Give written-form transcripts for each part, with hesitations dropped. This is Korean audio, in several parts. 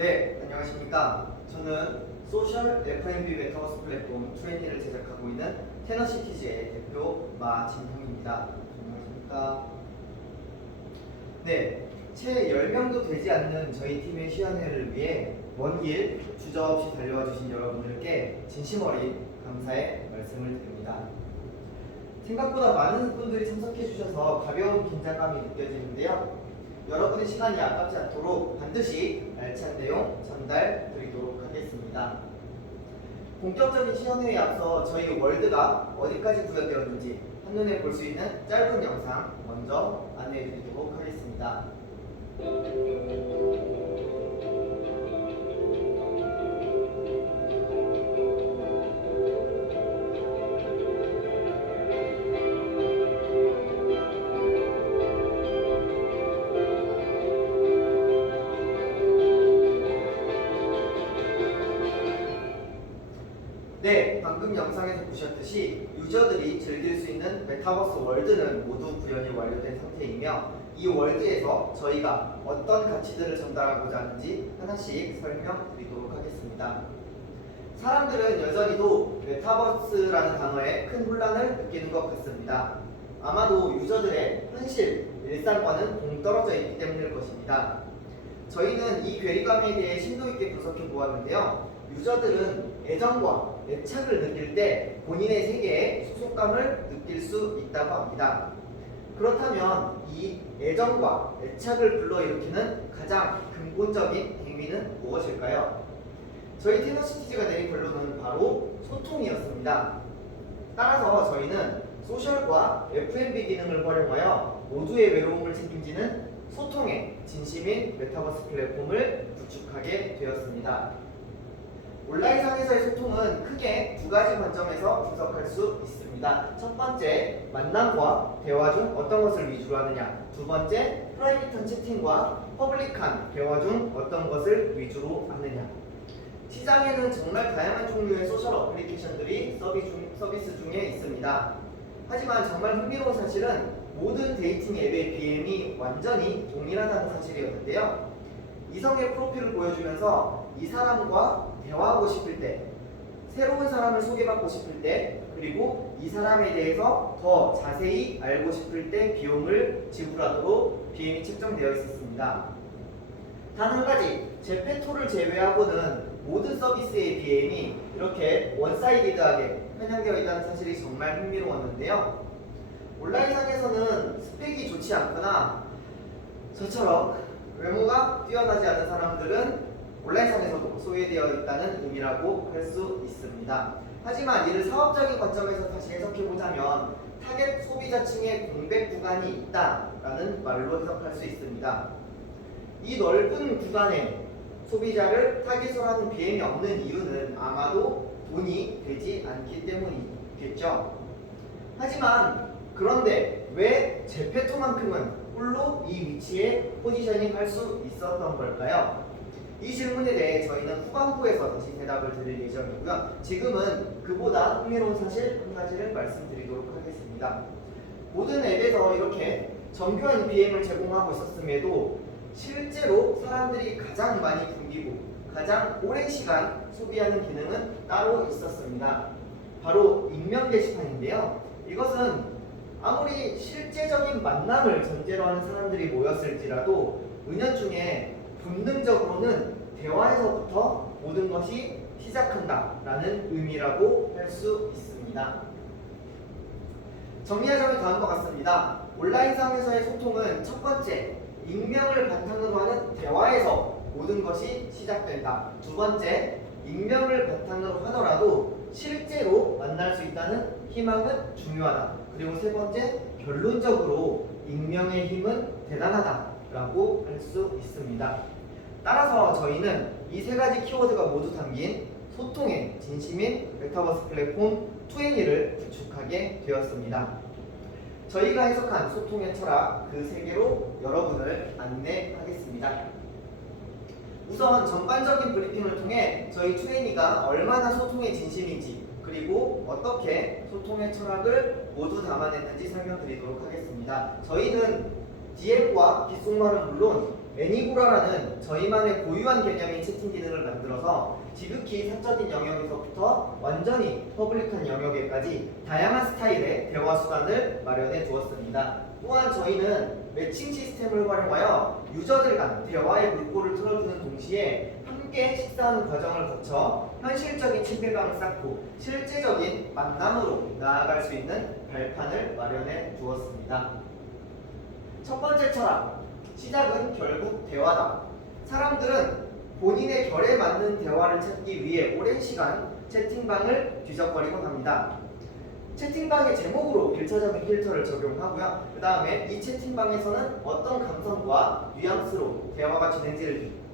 네, 안녕하십니까. 저는 소셜 F&B 메타버스 플랫폼 20를 제작하고 있는 테너시티즈의 대표 마진형입니다. 안녕하십니까. 네, 채 10명도 되지 않는 저희 팀의 시연회를 위해 먼 길 주저없이 달려와 주신 여러분들께 진심 어린 감사의 말씀을 드립니다. 생각보다 많은 분들이 참석해 주셔서 가벼운 긴장감이 느껴지는데요. 여러분의 시간이 아깝지 않도록 반드시 알찬 내용 전달 드리도록 하겠습니다. 본격적인 시연회에 앞서 저희 월드가 어디까지 구현되었는지 한눈에 볼 수 있는 짧은 영상 먼저 안내해 드리도록 하겠습니다. 네, 방금 영상에서 보셨듯이 유저들이 즐길 수 있는 메타버스 월드는 모두 구현이 완료된 상태이며 이 월드에서 저희가 어떤 가치들을 전달하고자 하는지 하나씩 설명드리도록 하겠습니다. 사람들은 여전히도 메타버스라는 단어에 큰 혼란을 느끼는 것 같습니다. 아마도 유저들의 현실, 일상과는 동떨어져 있기 때문일 것입니다. 저희는 이 괴리감에 대해 심도 있게 분석해 보았는데요. 유저들은 애정과 애착을 느낄 때 본인의 세계에 소속감을 느낄 수 있다고 합니다. 그렇다면 이 애정과 애착을 불러일으키는 가장 근본적인 행위는 무엇일까요? 저희 테너시티즈가 내린 결론은 바로 소통이었습니다. 따라서 저희는 소셜과 F&B 기능을 활용하여 모두의 외로움을 책임지는 소통의 진심인 메타버스 플랫폼을 구축하게 되었습니다. 온라인상에서의 소통은 크게 두 가지 관점에서 분석할 수 있습니다. 첫 번째, 만남과 대화 중 어떤 것을 위주로 하느냐. 두 번째, 프라이빗한 채팅과 퍼블릭한 대화 중 어떤 것을 위주로 하느냐. 시장에는 정말 다양한 종류의 소셜 어플리케이션들이 서비스 중에 있습니다. 하지만 정말 흥미로운 사실은 모든 데이팅 앱의 BM이 완전히 동일하다는 사실이었는데요. 이성의 프로필을 보여주면서 이 사람과 대화하고 싶을 때, 새로운 사람을 소개받고 싶을 때, 그리고 이 사람에 대해서 더 자세히 알고 싶을 때 비용을 지불하도록 BM이 책정되어 있었습니다. 단 한 가지, 제페토를 제외하고는 모든 서비스의 BM이 이렇게 원사이디드하게 편향되어 있다는 사실이 정말 흥미로웠는데요. 온라인상에서는 스펙이 좋지 않거나 저처럼 외모가 뛰어나지 않은 사람들은 온라인상에서도 소외되어 있다는 의미라고 할 수 있습니다. 하지만 이를 사업적인 관점에서 다시 해석해보자면 타겟 소비자층의 공백 구간이 있다라는 말로 해석할 수 있습니다. 이 넓은 구간에 소비자를 타겟으로 하는 BM이 없는 이유는 아마도 돈이 되지 않기 때문이겠죠. 하지만 그런데 왜 제페토만큼은 홀로 이 위치에 포지셔닝 할 수 있었던 걸까요? 이 질문에 대해 저희는 후반부에서 다시 대답을 드릴 예정이고요. 지금은 그보다 흥미로운 사실 한 가지를 말씀드리도록 하겠습니다. 모든 앱에서 이렇게 정교한 BM을 제공하고 있었음에도 실제로 사람들이 가장 많이 굶기고 가장 오랜 시간 소비하는 기능은 따로 있었습니다. 바로 익명 게시판인데요. 이것은 아무리 실제적인 만남을 전제로 하는 사람들이 모였을지라도 은연중에 본능적으로는 대화에서부터 모든 것이 시작한다라는 의미라고 할 수 있습니다. 정리하자면 다음과 같습니다. 온라인상에서의 소통은 첫 번째, 익명을 바탕으로 하는 대화에서 모든 것이 시작된다. 두 번째, 익명을 바탕으로 하더라도 실제로 만날 수 있다는 희망은 중요하다. 그리고 세 번째, 결론적으로 익명의 힘은 대단하다라고 할 수 있습니다. 따라서 저희는 이 세 가지 키워드가 모두 담긴 소통의 진심인 메타버스 플랫폼 20를 구축하게 되었습니다. 저희가 해석한 소통의 철학 그 세계로 여러분을 안내하겠습니다. 우선 전반적인 브리핑을 통해 저희 20가 얼마나 소통의 진심인지 그리고 어떻게 소통의 철학을 모두 담아냈는지 설명드리도록 하겠습니다. 저희는 DM과 귓속말은 물론 애니고라라는 저희만의 고유한 개념인 채팅 기능을 만들어서 지극히 사적인 영역에서부터 완전히 퍼블릭한 영역에까지 다양한 스타일의 대화 수단을 마련해 두었습니다. 또한 저희는 매칭 시스템을 활용하여 유저들 간 대화의 물꼬를 틀어주는 동시에 함께 식사하는 과정을 거쳐 현실적인 친밀감을 쌓고 실제적인 만남으로 나아갈 수 있는 발판을 마련해 두었습니다. 첫 번째 철학, 시작은 결국 대화다. 사람들은 본인의 결에 맞는 대화를 찾기 위해 오랜 시간 채팅방을 뒤적거리곤 합니다. 채팅방의 제목으로 1차적인 필터를 적용하고요. 그 다음에 이 채팅방에서는 어떤 감성과 뉘앙스로 대화가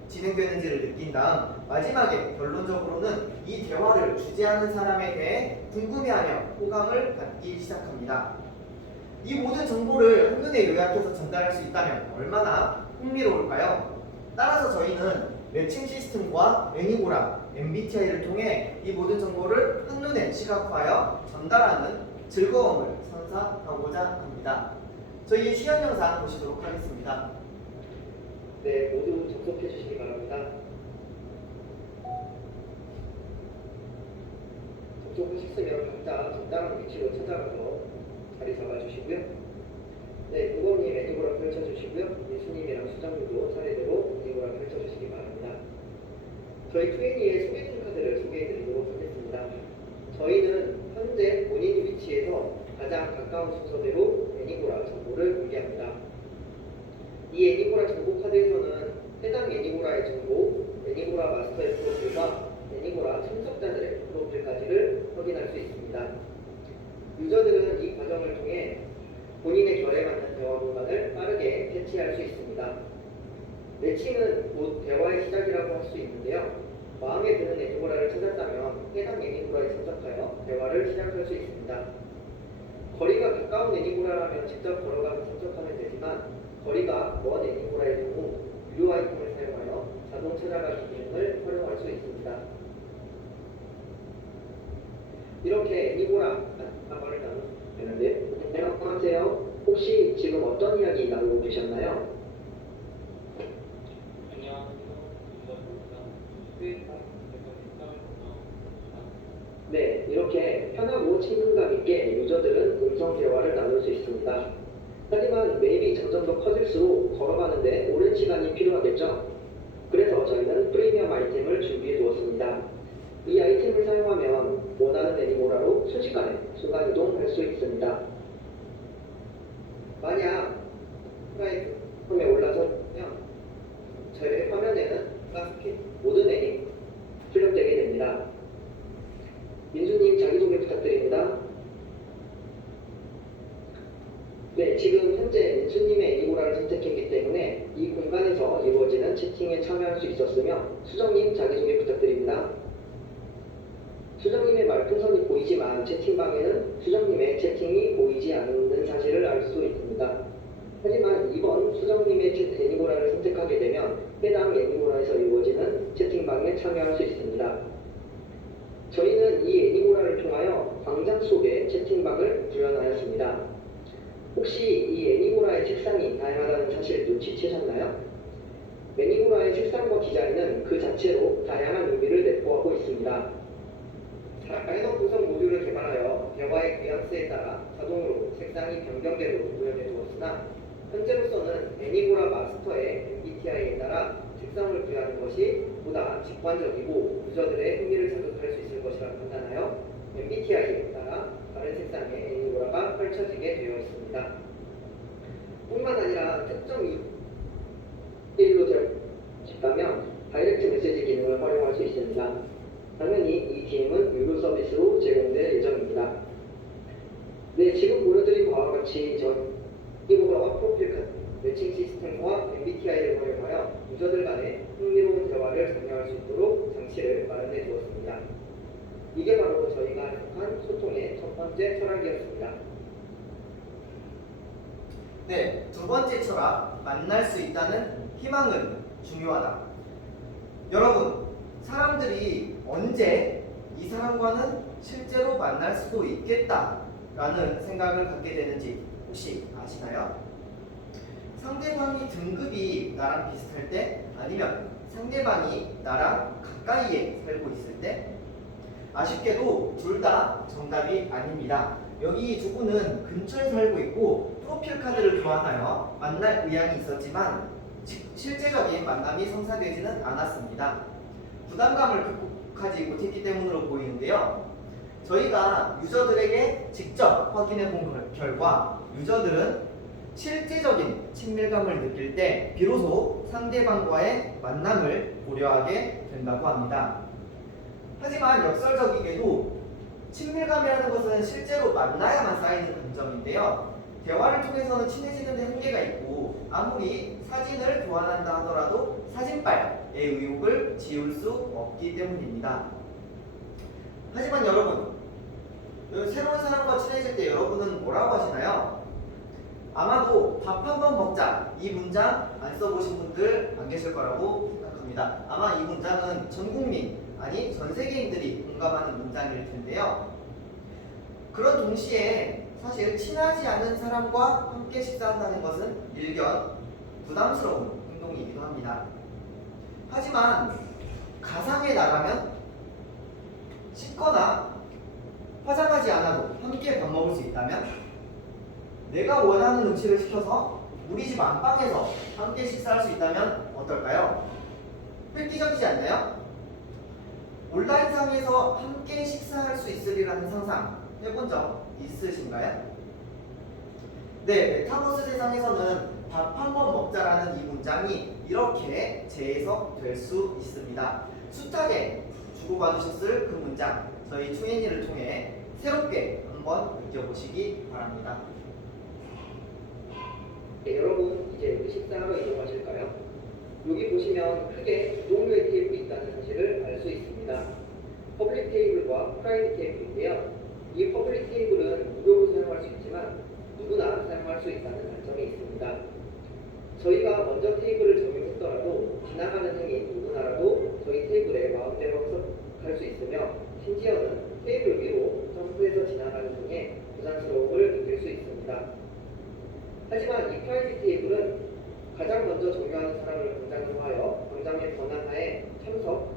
진행되는지를 느낀 다음 마지막에 결론적으로는 이 대화를 주재하는 사람에 대해 궁금해하며 호감을 갖기 시작합니다. 이 모든 정보를 한눈에 요약해서 전달할 수 있다면 얼마나 흥미로울까요? 따라서 저희는 매칭 시스템과 애니고라, MBTI를 통해 이 모든 정보를 한눈에 시각화하여 전달하는 즐거움을 선사하고자 합니다. 저희 시연 영상 보시도록 하겠습니다. 네, 모두 접속해 주시기 바랍니다. 접속하셨으면 각자 적당한 위치로 찾아가서 자리 잡아주시고요. 네, 구범님 애니고라 펼쳐주시고요. 예수님이랑 수장님도 차례대로 애니고라 펼쳐주시기 바랍니다. 저희 투애니의 소개팅 카드를 소개해드리도록 하겠습니다. 저희는 현재 본인 위치에서 가장 가까운 순서대로 애니고라 정보를 공개합니다. 이 애니고라 정보 카드에서는 해당 애니고라의 정보, 애니고라 마스터의 프로필과 애니고라 참석자들의 프로필까지를 확인할 수 있습니다. 유저들은 이 과정을 통해 본인의 결에 맞는 대화 공간을 빠르게 캐치할 수 있습니다. 매칭은 곧 대화의 시작이라고 할 수 있는데요. 마음에 드는 애니고라를 찾았다면 해당 애니고라에 참석하여 대화를 시작할 수 있습니다. 거리가 가까운 애니고라라면 직접 걸어가서 참석하면 되지만 거리가 먼 애니고라의 경우 유료 아이템을 사용하여 자동 찾아가기 기능을 활용할 수 있습니다. 이렇게 애니고라 말을 나누는데 안녕하세요. 혹시 지금 어떤 이야기 나누고 계셨나요? 네, 이렇게 편하고 친근감 있게 유저들은 음성 대화를 나눌 수 있습니다. 하지만 맵이 점점 더 커질수록 걸어가는데 오랜 시간이 필요하겠죠? 그래서 저희는 프리미엄 아이템을 준비해 두었습니다. 이 아이템을 사용하면 원하는 애니고라로 순식간에 순간이동할 수 있습니다. 만약 플랫폼에 올라서면 저희 화면에는 모든 애니 출력되게 됩니다. 민수님 자기소개 부탁드립니다. 네, 지금 현재 민수님의 애니고라를 선택했기 때문에 이 공간에서 이루어지는 채팅에 참여할 수 있었으며 수정님 자기소개 부탁드립니다. 수정님의 말풍선이 보이지만 채팅방에는 수정님의 채팅이 보이지 않는 사실을 알 수 있습니다. 하지만 이번 수정님의 애니고라를 선택하게 되면 해당 애니고라에서 이루어지는 채팅방에 참여할 수 있습니다. 저희는 이 애니고라를 통하여 광장 속의 채팅방을 구현하였습니다. 혹시 이 애니고라의 색상이 다양하다는 사실 눈치채셨나요? 애니고라의 색상과 디자인은 그 자체로 다양한 의미를 내포하고 있습니다. 다양한 구성 모듈을 개발하여 대화의 뉘앙스에 따라 자동으로 색상이 변경되도록 구현해 두었으나 현재로서는 애니고라 마스터의 MBTI에 따라 색상을 부여하는 것이 보다 직관적이고 유저들의 흥미를 자극할 수 있을 것이라 판단하여 MBTI에 따라 다른 색상의 애니고라가 펼쳐지게 되어 있습니다. 뿐만 아니라 특정 일로 잡다면 다이렉트 메시지 기능을 활용할 수 있습니다. 당연히 이 기능은 유료 서비스로 제공될 예정입니다. 네, 지금 보여드린 바와 같이 애니고라와 프로필 카드, 매칭 시스템과 MBTI를 활용하여 유저들 간의 흥미로운 대화를 장려할 수 있도록 장치를 마련해 주었습니다. 이게 바로 저희가 생각한 소통의 첫 번째 철학이었습니다. 네, 두 번째 철학, 만날 수 있다는 희망은 중요하다. 여러분, 사람들이 언제 이 사람과는 실제로 만날 수도 있겠다라는 생각을 갖게 되는지 혹시 아시나요? 상대방이 등급이 나랑 비슷할 때 아니면 상대방이 나랑 가까이에 살고 있을 때 아쉽게도 둘 다 정답이 아닙니다. 여기 두 분은 근처에 살고 있고 프로필 카드를 교환하여 만날 의향이 있었지만 실제적인 만남이 성사되지는 않았습니다. 부담감을 극복하지 못했기 때문으로 보이는데요. 저희가 유저들에게 직접 확인해 본 결과 유저들은 실제적인 친밀감을 느낄 때 비로소 상대방과의 만남을 고려하게 된다고 합니다. 하지만 역설적이게도 친밀감이라는 것은 실제로 만나야만 쌓이는 감정인데요. 대화를 통해서는 친해지는 데 한계가 있고 아무리 사진을 교환한다 하더라도 사진빨의 의욕을 지울 수 없기 때문입니다. 하지만 여러분, 새로운 사람과 친해질 때 여러분은 뭐라고 하시나요? 아마도 밥 한 번 먹자 이 문장 안 써보신 분들 안 계실 거라고 생각합니다. 아마 이 문장은 전 국민 아니 전 세계인들이 공감하는 문장일 텐데요. 그런 동시에 사실 친하지 않은 사람과 함께 식사한다는 것은 일견 부담스러운 행동이기도 합니다. 하지만 가상의 나라면 씻거나 화장하지 않아도 함께 밥 먹을 수 있다면 내가 원하는 음식을 시켜서 우리 집 안방에서 함께 식사할 수 있다면 어떨까요? 획기적이지 않나요? 온라인상에서 함께 식사할 수 있으리라는 상상 해본 적 있으신가요? 네, 메타버스 세상에서는 밥 한 번 먹자라는 이 문장이 이렇게 재해석될 수 있습니다. 숱하게 주고받으셨을 그 문장 저희 Q&A를 통해 새롭게 한번 느껴보시기 바랍니다. 네, 여러분 이제 식사하러 이동하실까요? 여기 보시면 크게 두 종류의 테이블이 있다는 사실을 알 수 있습니다. 퍼블릭 테이블과 프라이빗 테이블인데요. 이 퍼블릭 테이블은 무료로 사용할 수 있지만 누구나 사용할 수 있다는 단점이 있습니다. 저희가 먼저 테이블을 점유했더라도 지나가는 행인 누구나라도 저희 테이블에 마음대로 합석할 수 있으며 심지어는 테이블 위로 점프해서 지나가는 등의 부담스러움을 느낄 수 있습니다. 하지만 이 프라이빗 테이블은 가장 먼저 점유하는 사람을 강장하여 강장의 권한하에 참석,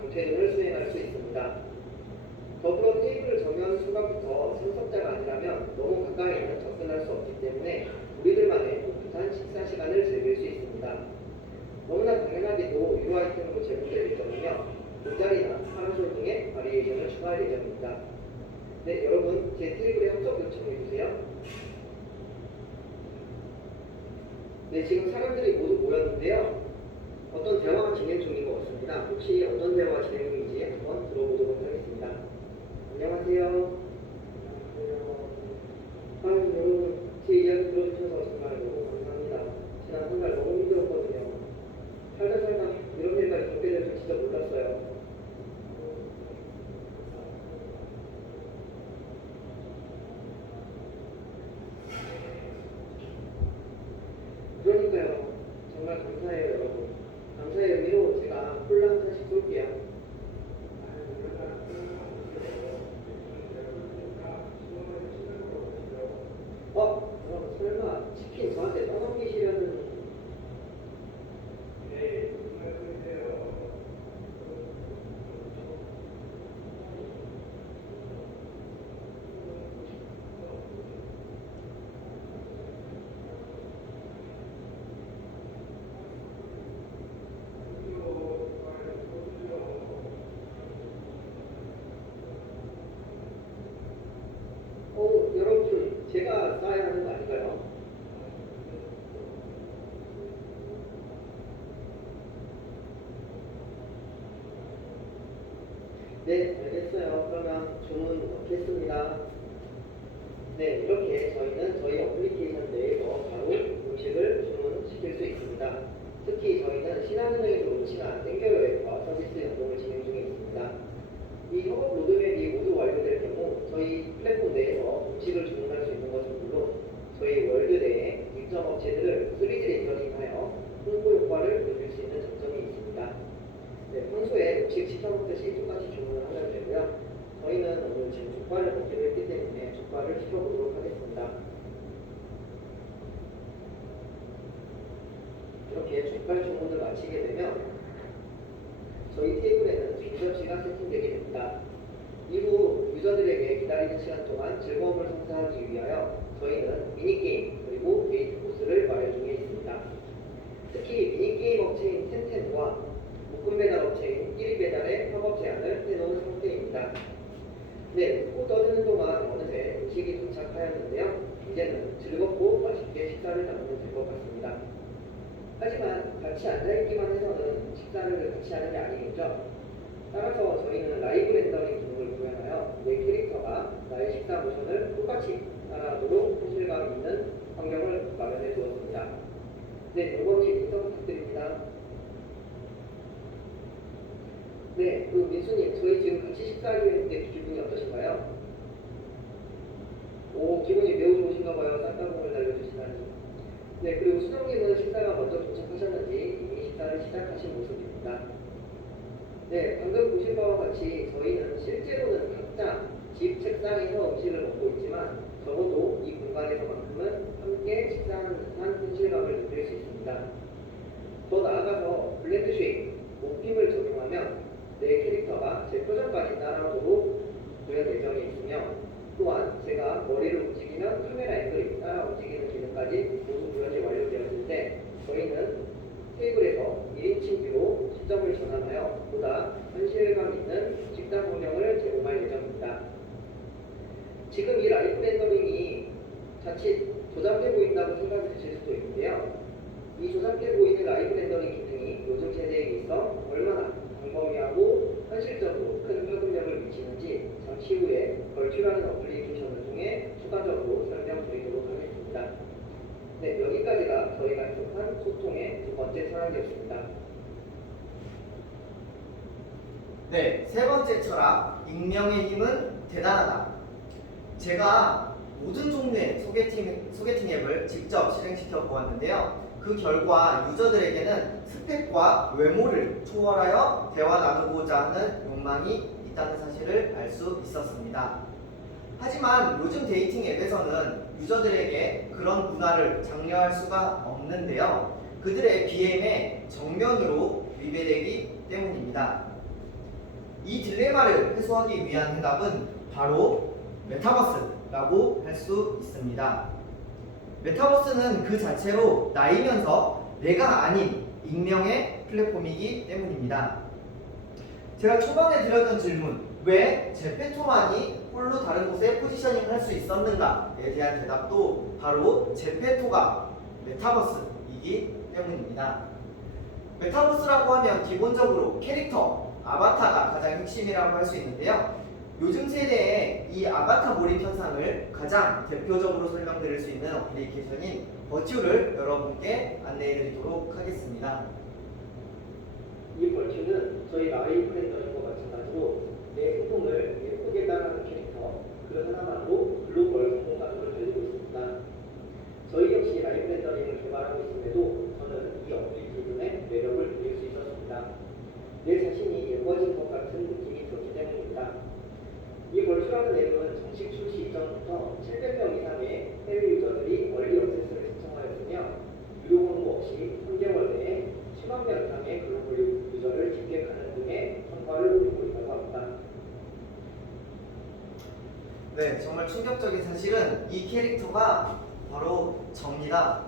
강퇴 등을 수행할 수 있습니다. 더불어 테이블을 점유하는 순간부터 참석자가 아니라면 너무 가까이는 접근할 수 없기 때문에 우리들만의 독특한 식사 시간을 즐길 수 있습니다. 너무나 당연하게도 유료 아이템으로 제공될 예정이며 돗자리나 파라솔 등의 바리에이션을 추가할 예정입니다. 네, 여러분 제 테이블에 합석 요청해주세요. 네, 지금 사람들이 모두 모였는데요. 어떤 대화가 진행 중인 것 같습니다. 혹시 어떤 대화가 진행 중인지 한번 들어보도록 하겠습니다. 안녕하세요. 여러분, 제 이야기 들어주셔서 정말 너무 감사합니다. 지난 한 달 너무 힘들었거든요. 살다 이런 일까지 겪게 될 줄 진짜 몰랐어요. 그러니까요. 정말 감사해요, 여러분. 감사의 의미로 제가 콜라 한 잔씩 쏠게요. 여러분, 설마 치킨 저한테 떠넘기시려는... 네, 말씀해주세요. 여러분, 제가 쏴야 하는 거 아닌가요? 네, 알겠어요. 그러면 주문 넣겠습니다. 네, 이렇게 저희는 저희 어플리케이션 내에서 바로 음식을 주문시킬 수 있습니다. 특히 저희는 신한은행에서 음식안 땡겨요 앱과 서비스 연동을 진행 중에 있습니다. 이 협업 로드맵이 모두 완료될 경우 저희 플랫폼 내에서 음식을 주문할 수 있는 것은 물론 저희 월드 내에 입점 업체들을 3D 렌더링하여 홍보 효과를 누릴 수 있는 장점이 있습니다. 네, 평소에 음식 시켜 먹듯이 똑같이 주문을 하면 되고요. 저희는 오늘 지금 족발을 먹기로 했기 때문에 족발을 시켜보도록 하겠습니다. 이렇게 족발 주문을 마치게 되면 저희 테이블에는 빈접시가 세팅되게 됩니다. 이후 유저들에게 기다리는 시간 동안 즐거움을 선사하기 위하여 저희는 미니게임 그리고 데이트 코스를 마련 중에 있습니다. 특히 미니게임 업체인 텐텐과 묶음 배달 업체인 1위 배달의 협업 제안을 해놓은 상태입니다. 네, 웃고 떠드는 동안 어느새 음식이 도착하였는데요. 이제는 즐겁고 맛있게 식사를 나누면 될 것 같습니다. 하지만 같이 앉아있기만 해서는 식사를 같이 하는 게 아니겠죠? 따라서 저희는 라이브 렌더링 기능을 구현하여 내 캐릭터가 나의 식사 모션을 똑같이 따라하도록 현실감 있는 환경을 마련해 두었습니다. 네, 요번님 인터 부탁드립니다. 네, 민수님, 저희 지금 같이 식사하기로 했는데 기분이 어떠신가요? 오, 기분이 매우 좋으신가 봐요. 쌍따봉을 날려주시다니. 네, 그리고 수정님은 식사가 먼저 도착하셨는지 이미 식사를 시작하신 모습입니다. 네, 방금 보신 바와 같이 저희는 실제로는 각자 집 책상에서 음식을 먹고 있지만 적어도 이 공간에서만큼은 함께 식사하는 듯한 현실감을 느낄 수 있습니다. 더 나아가서 블렌드 쉐이크, 목빔을 적용하면 내 캐릭터가 제 표정까지 따라오도록 구현 예정에 있으며 또한 제가 머리를 움직이면 카메라 앵글이 따라 움직이는 기능까지 모두 구현이 완료되었을 때 저희는 테이블에서 1인칭 뷰로 시점을 전환하여 보다 현실감 있는 식당 환경을 제공할 예정입니다. 지금 이 라이브 렌더링이 자칫 조잡해 보인다고 생각이 드실 수도 있는데요. 이 조잡해 보이는 라이브 렌더링 기능이 요즘 세대에 있어 얼마나 광범위하고 현실적으로 큰 파급력을 미치는지 잠시 후에 벌큐라는 어플리케이션을 통해 추가적으로 설명드리도록 하겠습니다. 네, 여기까지가 저희가 해석한 소통의 두 번째 철학이었습니다. 네, 세 번째 철학, 익명의 힘은 대단하다. 제가 모든 종류의 소개팅 앱을 직접 실행시켜 보았는데요. 그 결과 유저들에게는 스펙과 외모를 초월하여 대화 나누고자 하는 욕망이 있다는 사실을 알 수 있었습니다. 하지만 요즘 데이팅 앱에서는 유저들에게 그런 문화를 장려할 수가 없는데요. 그들의 BM에 정면으로 위배되기 때문입니다. 이 딜레마를 해소하기 위한 해답은 바로 메타버스라고 할 수 있습니다. 메타버스는 그 자체로 나이면서 내가 아닌 익명의 플랫폼이기 때문입니다. 제가 초반에 드렸던 질문, 왜 제페토만이 홀로 다른 곳에 포지셔닝을 할 수 있었는가에 대한 대답도 바로 제페토가 메타버스이기 때문입니다. 메타버스라고 하면 기본적으로 캐릭터, 아바타가 가장 핵심이라고 할 수 있는데요. 요즘 세대의 이 아바타 몰입 현상을 가장 대표적으로 설명드릴 수 있는 어플리케이션인 버튜를 여러분께 안내해 드리도록 하겠습니다. 이 버튜는 저희 라이브 렌더링과 마찬가지로 내 소품을 예쁘게 따라하는 캐릭터 그 하나만으로 글로벌 성공 가능을 달리고 있습니다. 저희 역시 라이브 렌더링을 개발하고 있음에도 저는 이 어플리케이션의 매력을 느낄 수 있었습니다. 내 자신이 예뻐진 것 같은 느낌이 들기 때문입니다. 이 벌큐라는 앱은 정식 출시 이전부터 700명 이상의 해외 유저들이 얼리 액세스를 신청하였으며 유료 광고 없이 3개월 내에 10만 명 이상의 글로벌 유저를 집계하는 등의 성과를 올리고 있다고 합니다. 네, 정말 충격적인 사실은 이 캐릭터가 바로 접니다.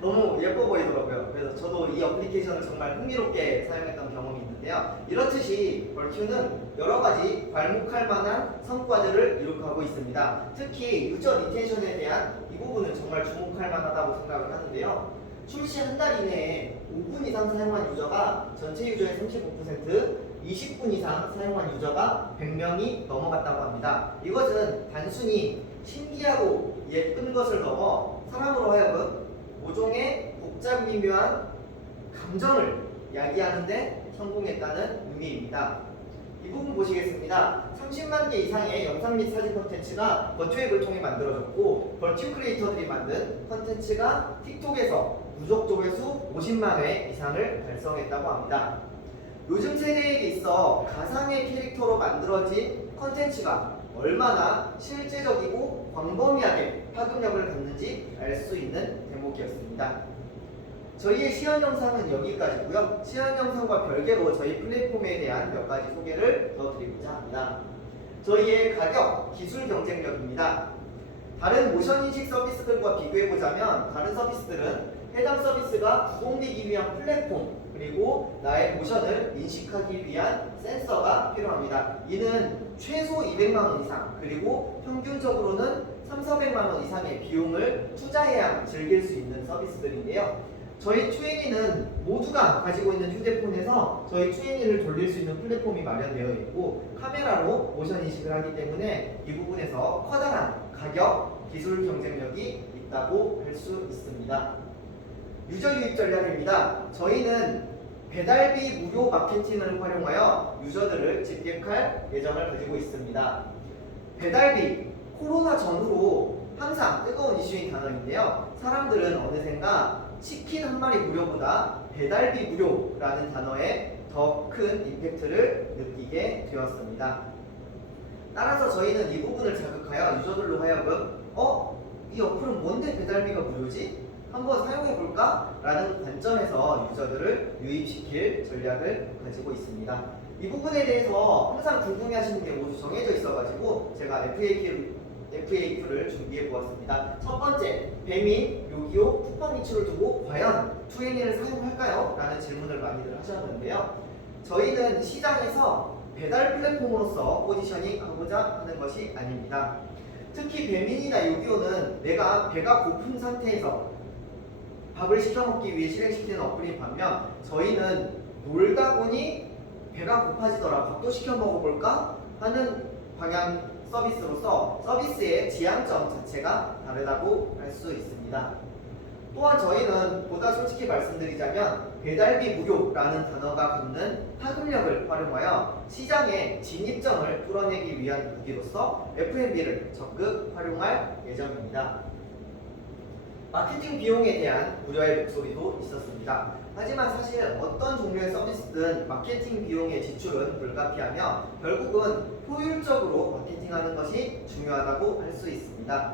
너무 예뻐 보이더라고요. 그래서 저도 이 어플리케이션을 정말 흥미롭게 사용했던 경험이 있는데요. 이렇듯이 벌큐는 여러 가지 괄목할 만한 성과들을 이룩하고 있습니다. 특히 유저 리텐션에 대한 이 부분은 정말 주목할 만하다고 생각을 하는데요. 출시 한 달 이내에 5분 이상 사용한 유저가 전체 유저의 35%, 20분 이상 사용한 유저가 100명이 넘어갔다고 합니다. 이것은 단순히 신기하고 예쁜 것을 넘어 사람으로 하여금 5종의 복잡 미묘한 감정을 야기하는데 성공했다는 의미입니다. 이 부분 보시겠습니다. 30만 개 이상의 영상 및 사진 콘텐츠가 버튜앱을 통해 만들어졌고 버튜 크리에이터들이 만든 콘텐츠가 틱톡에서 누적 조회수 50만 회 이상을 달성했다고 합니다. 요즘 세대에 있어 가상의 캐릭터로 만들어진 콘텐츠가 얼마나 실제적이고 광범위하게 파급력을 갖는지 알 수 있는 대목이었습니다. 저희의 시연 영상은 여기까지고요. 시연 영상과 별개로 저희 플랫폼에 대한 몇 가지 소개를 더 드리고자 합니다. 저희의 가격, 기술 경쟁력입니다. 다른 모션 인식 서비스들과 비교해보자면 다른 서비스들은 해당 서비스가 구동되기 위한 플랫폼 그리고 나의 모션을 인식하기 위한 센서가 필요합니다. 이는 최소 200만 원 이상 그리고 평균적으로는 3,400만 원 이상의 비용을 투자해야 즐길 수 있는 서비스들인데요. 저희 2NE는 모두가 가지고 있는 휴대폰에서 저희 2NE를 돌릴 수 있는 플랫폼이 마련되어 있고 카메라로 모션 인식을 하기 때문에 이 부분에서 커다란 가격, 기술 경쟁력이 있다고 할 수 있습니다. 유저 유입 전략입니다. 저희는 배달비 무료 마케팅을 활용하여 유저들을 집객할 예정을 가지고 있습니다. 배달비, 코로나 전후로 항상 뜨거운 이슈인 단어인데요. 사람들은 어느샌가 치킨 한 마리 무료보다 배달비 무료라는 단어에 더 큰 임팩트를 느끼게 되었습니다. 따라서 저희는 이 부분을 자극하여 유저들로 하여금 이 어플은 뭔데 배달비가 무료지? 한번 사용해볼까? 라는 관점에서 유저들을 유입시킬 전략을 가지고 있습니다. 이 부분에 대해서 항상 궁금해하시는 게 모두 정해져 있어가지고 제가 FAQ를 준비해 보았습니다. 첫 번째, 배민, 요기요, 쿠팡 이츠를 두고 과연 2NE를 사용할까요? 라는 질문을 많이들 하셨는데요. 저희는 시장에서 배달 플랫폼으로서 포지셔닝 하고자 하는 것이 아닙니다. 특히 배민이나 요기요는 내가 배가 고픈 상태에서 밥을 시켜 먹기 위해 실행시키는 어플인 반면 저희는 놀다 보니 배가 고파지더라 밥도 시켜 먹어볼까 하는 방향 서비스로서 서비스의 지향점 자체가 다르다고 할 수 있습니다. 또한 저희는 보다 솔직히 말씀드리자면 배달비 무료라는 단어가 갖는 파급력을 활용하여 시장의 진입점을 뚫어내기 위한 무기로서 F&B를 적극 활용할 예정입니다. 마케팅 비용에 대한 우려의 목소리도 있었습니다. 하지만 사실 어떤 종류의 서비스든 마케팅 비용의 지출은 불가피하며 결국은 효율적으로 마케팅하는 것이 중요하다고 할 수 있습니다.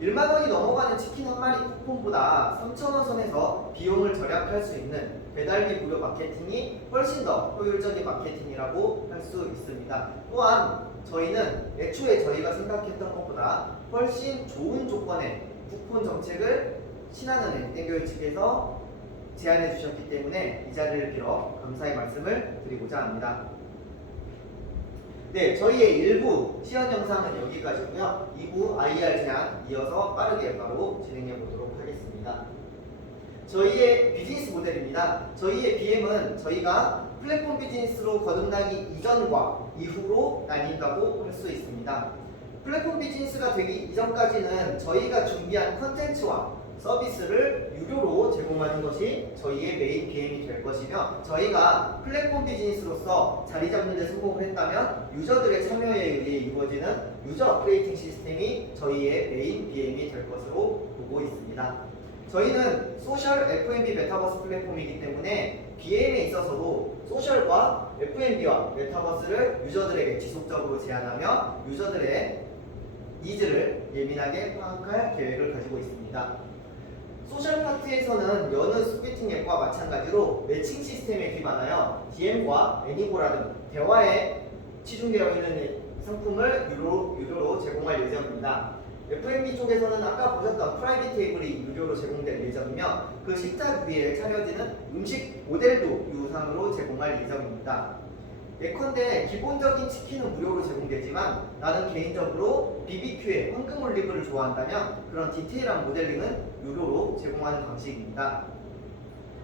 1만 원이 넘어가는 치킨 한 마리 쿠폰보다 3,000원 선에서 비용을 절약할 수 있는 배달비 무료 마케팅이 훨씬 더 효율적인 마케팅이라고 할 수 있습니다. 또한 저희는 애초에 저희가 생각했던 것보다 훨씬 좋은 조건의 쿠폰 정책을 신한은행 땡겨이 측에서 제안해 주셨기 때문에 이 자리를 빌어 감사의 말씀을 드리고자 합니다. 네, 저희의 1부 시연 영상은 여기까지고요. 2부 IR 제안 이어서 빠르게 바로 진행해 보도록 하겠습니다. 저희의 비즈니스 모델입니다. 저희의 BM은 저희가 플랫폼 비즈니스로 거듭나기 이전과 이후로 나뉜다고 할 수 있습니다. 플랫폼 비즈니스가 되기 이전까지는 저희가 준비한 컨텐츠와 서비스를 유료로 제공하는 것이 저희의 메인 BM이 될 것이며 저희가 플랫폼 비즈니스로서 자리 잡는 데 성공을 했다면 유저들의 참여에 의해 이루어지는 유저 업그레이팅 시스템이 저희의 메인 BM이 될 것으로 보고 있습니다. 저희는 소셜 F&B 메타버스 플랫폼이기 때문에 BM에 있어서도 소셜과 F&B와 메타버스를 유저들에게 지속적으로 제안하며 유저들의 니즈를 예민하게 파악할 계획을 가지고 있습니다. 소셜 파트에서는 여느 소개팅 앱과 마찬가지로 매칭 시스템에 기반하여 DM과 애니고라 등 대화에 치중되어 있는 상품을 유료로 제공할 예정입니다. F&B 쪽에서는 아까 보셨던 프라이빗 테이블이 유료로 제공될 예정이며 그 식탁 위에 차려지는 음식 모델도 유상으로 제공할 예정입니다. 예컨대 기본적인 치킨은 무료로 제공되지만 나는 개인적으로 BBQ에 황금 올리브를 좋아한다면 그런 디테일한 모델링은 유료로 제공하는 방식입니다.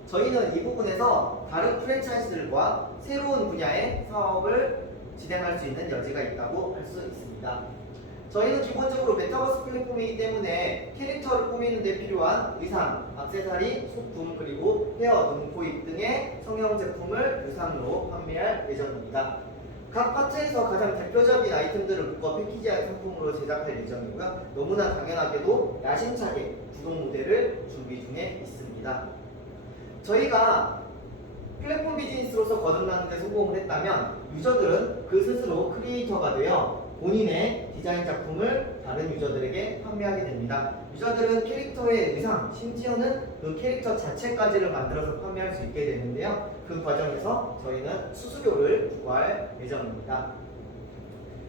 저희는 이 부분에서 다른 프랜차이즈들과 새로운 분야의 사업을 진행할 수 있는 여지가 있다고 할 수 있습니다. 저희는 기본적으로 메타버스 플랫폼이기 때문에 캐릭터를 꾸미는 데 필요한 의상, 액세서리, 소품, 그리고 헤어, 눈, 코, 입 등의 성형 제품을 유상으로 판매할 예정입니다. 각 파트에서 가장 대표적인 아이템들을 묶어 패키지한 상품으로 제작할 예정이고요. 너무나 당연하게도 야심차게 구독 모델을 준비 중에 있습니다. 저희가 플랫폼 비즈니스로서 거듭나는 데 성공을 했다면 유저들은 그 스스로 크리에이터가 되어 본인의 디자인 작품을 다른 유저들에게 판매하게 됩니다. 유저들은 캐릭터의 의상, 심지어는 그 캐릭터 자체까지를 만들어서 판매할 수 있게 되는데요. 그 과정에서 저희는 수수료를 부과할 예정입니다.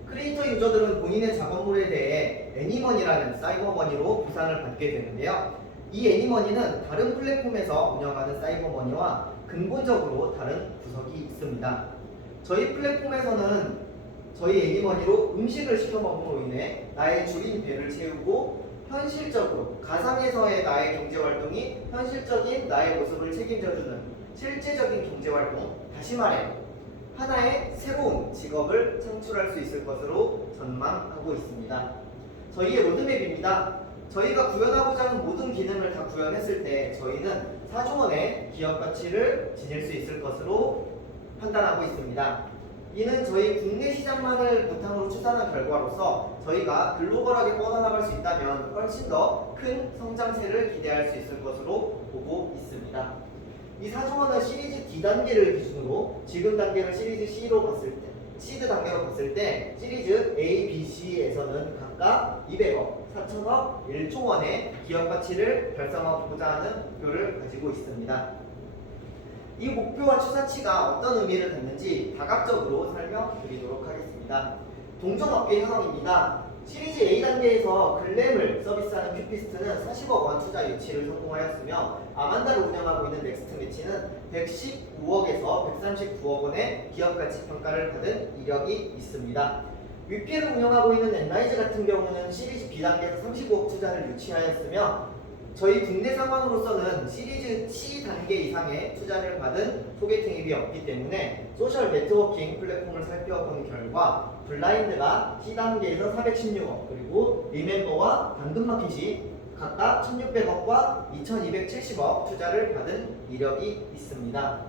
크리에이터 유저들은 본인의 작업물에 대해 애니머니라는 사이버머니로 보상을 받게 되는데요. 이 애니머니는 다른 플랫폼에서 운영하는 사이버머니와 근본적으로 다른 구석이 있습니다. 저희 플랫폼에서는 저희 애니머니로 음식을 시켜 먹음으로 인해 나의 줄인 배를 채우고 현실적으로 가상에서의 나의 경제활동이 현실적인 나의 모습을 책임져주는 실제적인 경제활동, 다시 말해 하나의 새로운 직업을 창출할 수 있을 것으로 전망하고 있습니다. 저희의 로드맵입니다. 저희가 구현하고자 하는 모든 기능을 다 구현했을 때 저희는 4조 원의 기업 가치를 지닐 수 있을 것으로 판단하고 있습니다. 이는 저희 국내 시장만을 바탕으로 추산한 결과로서 저희가 글로벌하게 뻗어나갈 수 있다면 훨씬 더 큰 성장세를 기대할 수 있을 것으로 보고 있습니다. 이 4조 원은 시리즈 D 단계를 기준으로 지금 단계를 시리즈 C로 봤을 때, 시드 단계로 봤을 때 시리즈 A, B, C에서는 각각 200억, 4천억, 1조 원의 기업 가치를 달성하고자 하는 목표를 가지고 있습니다. 이 목표와 추산치가 어떤 의미를 갖는지 다각적으로 설명드리도록 하겠습니다. 동종업계 현황입니다. 시리즈 A 단계에서 글램을 서비스하는 큐피스트는 40억 원 투자 유치를 성공하였으며 아만다를 운영하고 있는 넥스트 매치는 119억에서 139억 원의 기업 가치 평가를 받은 이력이 있습니다. 위피를 운영하고 있는 엔라이즈 같은 경우는 시리즈 B 단계에서 35억 투자를 유치하였으며 저희 국내 상황으로서는 시리즈 C 단계 이상의 투자를 받은 소개팅 앱이 없기 때문에 소셜 네트워킹 플랫폼을 살펴본 결과 블라인드가 C 단계에서 416억 그리고 리멤버와 당근마켓이 각각 1600억과 2270억 투자를 받은 이력이 있습니다.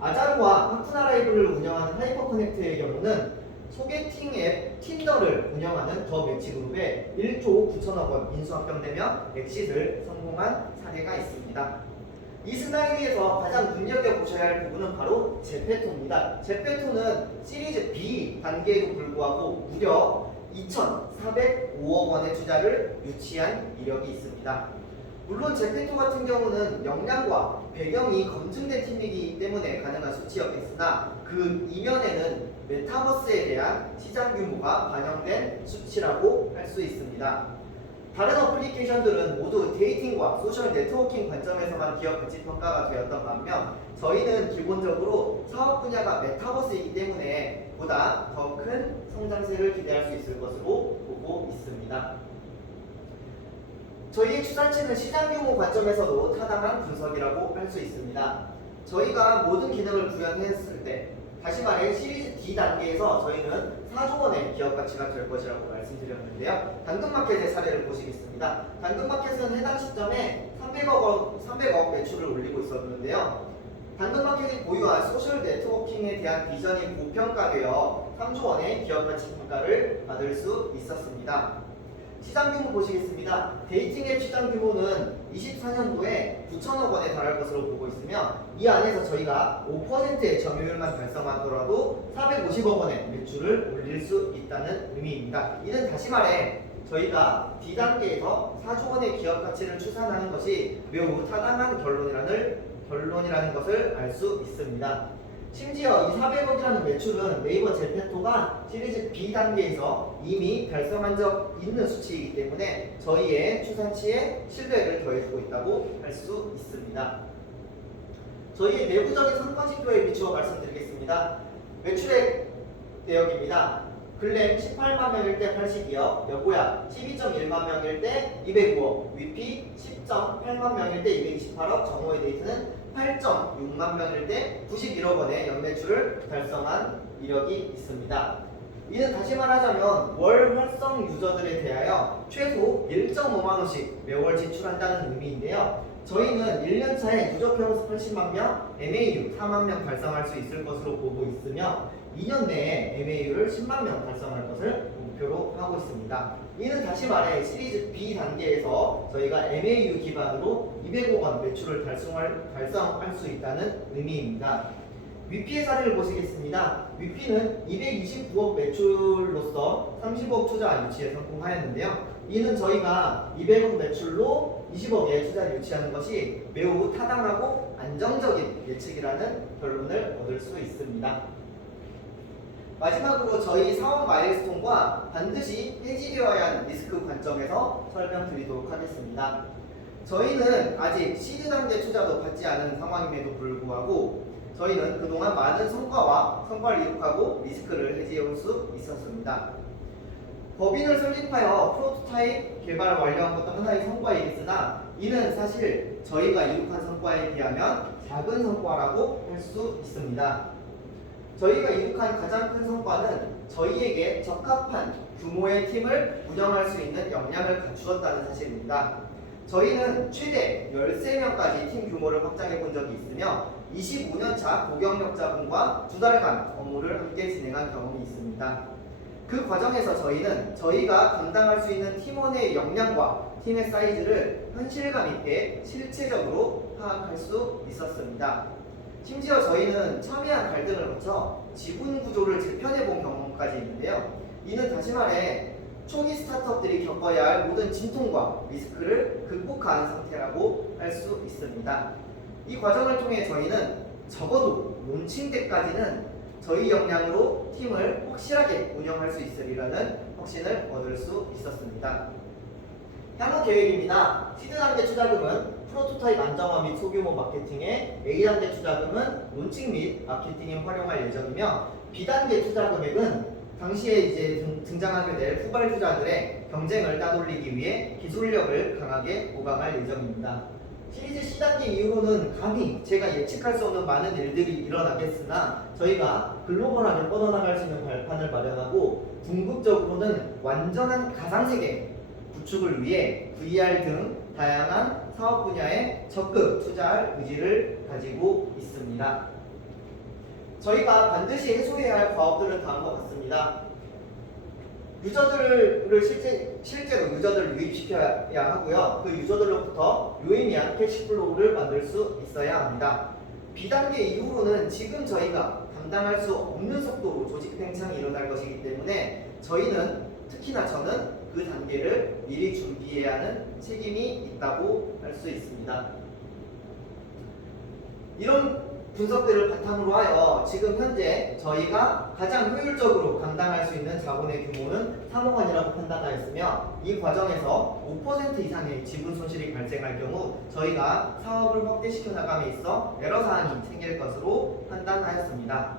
아자루와 파트너라이브를 운영하는 하이퍼커넥트의 경우는 소개팅 앱 틴더를 운영하는 더 매치그룹에 1조 9천억 원 인수합병되며 엑싯을 성공한 사례가 있습니다. 이 슬라이드에서 가장 눈여겨보셔야 할 부분은 바로 제페토입니다. 제페토는 시리즈 B 단계에도 불구하고 무려 2,405억 원의 투자를 유치한 이력이 있습니다. 물론 제페토 같은 경우는 역량과 배경이 검증된 팀이기 때문에 가능한 수치였겠으나 그 이면에는 메타버스에 대한 시장 규모가 반영된 수치라고 할 수 있습니다. 다른 어플리케이션들은 모두 데이팅과 소셜 네트워킹 관점에서만 기업 가치 평가가 되었던 반면 저희는 기본적으로 사업 분야가 메타버스이기 때문에 보다 더 큰 성장세를 기대할 수 있을 것으로 보고 있습니다. 저희의 추산치는 시장 규모 관점에서도 타당한 분석이라고 할 수 있습니다. 저희가 모든 기능을 구현했을 때 다시 말해 시리즈 D 단계에서 저희는 4조 원의 기업 가치가 될 것이라고 말씀드렸는데요. 당근마켓의 사례를 보시겠습니다. 당근마켓은 해당 시점에 300억 매출을 올리고 있었는데요. 당근마켓이 보유한 소셜 네트워킹에 대한 비전이 고평가되어 3조 원의 기업 가치 평가를 받을 수 있었습니다. 시장 규모 보시겠습니다. 데이팅 앱 시장 규모는 24년도에 9천억 원에 달할 것으로 보고 있으며 이 안에서 저희가 5%의 점유율만 달성하더라도 450억 원의 매출을 올릴 수 있다는 의미입니다. 이는 다시 말해 저희가 D 단계에서 4조 원의 기업 가치를 추산하는 것이 매우 타당한 결론이라는 것을 알 수 있습니다. 심지어 이 400억이라는 매출은 네이버 제페토가 시리즈 B 단계에서 이미 달성한 적 있는 수치이기 때문에 저희의 추산치에 신뢰를 더해주고 있다고 할 수 있습니다. 저희의 내부적인 성과지표에 비추어 말씀드리겠습니다. 매출액 대역입니다. 글램 18만 명일 때 82억, 여보야 12.1만 명일 때 205억, 위피 10.8만 명일 때 228억, 정오의 데이트는 8.6만 명일 때 91억 원의 연매출을 달성한 이력이 있습니다. 이는 다시 말하자면 월 활성 유저들에 대하여 최소 1.5만 원씩 매월 지출한다는 의미인데요. 저희는 1년차에 누적 평수 80만 명, MAU 4만 명 달성할 수 있을 것으로 보고 있으며 2년 내에 MAU를 10만 명 달성할 것을 목표로 하고 있습니다. 이는 다시 말해 시리즈 B 단계에서 저희가 MAU 기반으로 200억 원 매출을 달성할 수 있다는 의미입니다. 위피의 사례를 보시겠습니다. 위피는 229억 매출로서 35억 투자 유치에 성공하였는데요. 이는 저희가 200억 매출로 20억의 투자를 유치하는 것이 매우 타당하고 안정적인 예측이라는 결론을 얻을 수 있습니다. 마지막으로 저희 사업 마일스톤과 반드시 해지되어야 하는 리스크 관점에서 설명드리도록 하겠습니다. 저희는 아직 시드 단계 투자도 받지 않은 상황임에도 불구하고 저희는 그동안 많은 성과를 이룩하고 리스크를 해지해올 수 있었습니다. 법인을 설립하여 프로토타입 개발을 완료한 것도 하나의 성과이겠으나 이는 사실 저희가 이룩한 성과에 비하면 작은 성과라고 할 수 있습니다. 저희가 이룩한 가장 큰 성과는 저희에게 적합한 규모의 팀을 운영할 수 있는 역량을 갖추었다는 사실입니다. 저희는 최대 13명까지 팀 규모를 확장해 본 적이 있으며 25년차 고경력자분과 2달간 업무를 함께 진행한 경험이 있습니다. 그 과정에서 저희는 저희가 감당할 수 있는 팀원의 역량과 팀의 사이즈를 현실감 있게 실체적으로 파악할 수 있었습니다. 심지어 저희는 첨예한 갈등을 거쳐 지분 구조를 재편해 본 경험까지 있는데요. 이는 다시 말해 초기 스타트업들이 겪어야 할 모든 진통과 리스크를 극복한 상태라고 할 수 있습니다. 이 과정을 통해 저희는 적어도 론칭 때까지는 저희 역량으로 팀을 확실하게 운영할 수 있으리라는 확신을 얻을 수 있었습니다. 향후 계획입니다. 시드 단계 투자금은 프로토타입 안정화 및 소규모 마케팅에, A단계 투자금은 론칭 및 마케팅에 활용할 예정이며 B단계 투자 금액은 당시에 이제 등장하게 될 후발 투자들의 경쟁을 따돌리기 위해 기술력을 강하게 보강할 예정입니다. 시리즈 C단계 이후로는 감히 제가 예측할 수 없는 많은 일들이 일어나겠으나 저희가 글로벌하게 뻗어나갈 수 있는 발판을 마련하고 궁극적으로는 완전한 가상세계 구축을 위해 VR 등 다양한 사업 분야에 적극 투자할 의지를 가지고 있습니다. 저희가 반드시 해소해야 할 과업들은 다음과 같습니다. 유저들을 실제로 유저들을 유입시켜야 하고요. 그 유저들로부터 유의미한 캐시플로우를 만들 수 있어야 합니다. B단계 이후로는 지금 저희가 감당할 수 없는 속도로 조직 팽창이 일어날 것이기 때문에 저희는 특히나 저는 그 단계를 미리 준비해야 하는 책임이 있다고 할 수 있습니다. 이런 분석들을 바탕으로 하여 지금 현재 저희가 가장 효율적으로 감당할 수 있는 자본의 규모는 3억 원이라고 판단하였으며 이 과정에서 5% 이상의 지분 손실이 발생할 경우 저희가 사업을 확대시켜 나감에 있어 애로사항이 생길 것으로 판단하였습니다.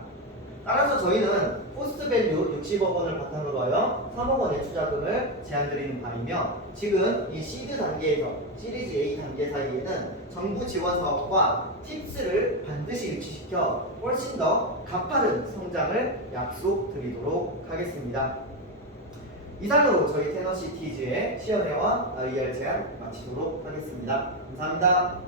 따라서 저희는 포스트밸류 60억 원을 바탕으로 하여 3억 원의 투자금을 제안드리는 바이며 지금 이 시드 단계에서 시리즈 A 단계 사이에는 정부 지원 사업과 팁스를 반드시 유치시켜 훨씬 더 가파른 성장을 약속드리도록 하겠습니다. 이상으로 저희 테너시티즈의 시연회와 IR 제안 마치도록 하겠습니다. 감사합니다.